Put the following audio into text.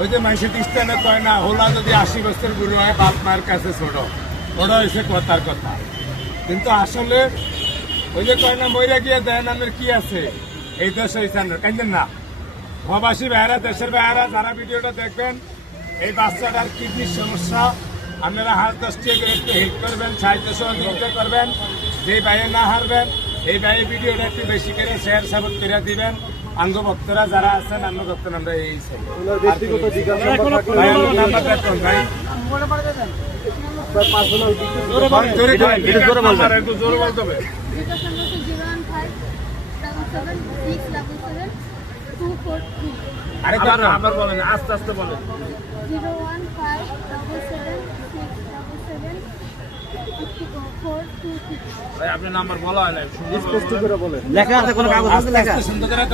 ওই যে মানুষের দৃষ্টানে কয় না হোলা যদি 80 বছর বুড়ো হয় বাপ মার কাছে ছোট, ওটা হয়েছে কথার কথা। কিন্তু আসলে ওই যে কয় না মইরা গিয়ে দেয় নামের কি আছে এই দেশ হয়েছে না, কাইন্দেন না প্রবাসী ভাইয়েরা, দেশের ভাইয়েরা যারা ভিডিওটা দেখবেন, এই বাচ্চাটার কিডনির সমস্যা, আপনারা 10-10 করে একটু হেল্প করবেন, সাহায্য সহযোগিতা করবেন। যে ভাইয়ে না হারবেন এই ভাইয়ে ভিডিওটা একটু বেশি করে শেয়ার সাপোর্ট করে দিবেন। আঙ্গ ভক্তরা যারা আছেন আঙ্গ ভক্ত আমরা এই জোরে বলতে হবে। আবার বলেন, আস্তে আস্তে বলেন। আপনার নাম্বার বলা হয় না, স্পষ্ট করে বলেন। লেখা আছে কোনো কাগজ লেখা? সুন্দর করে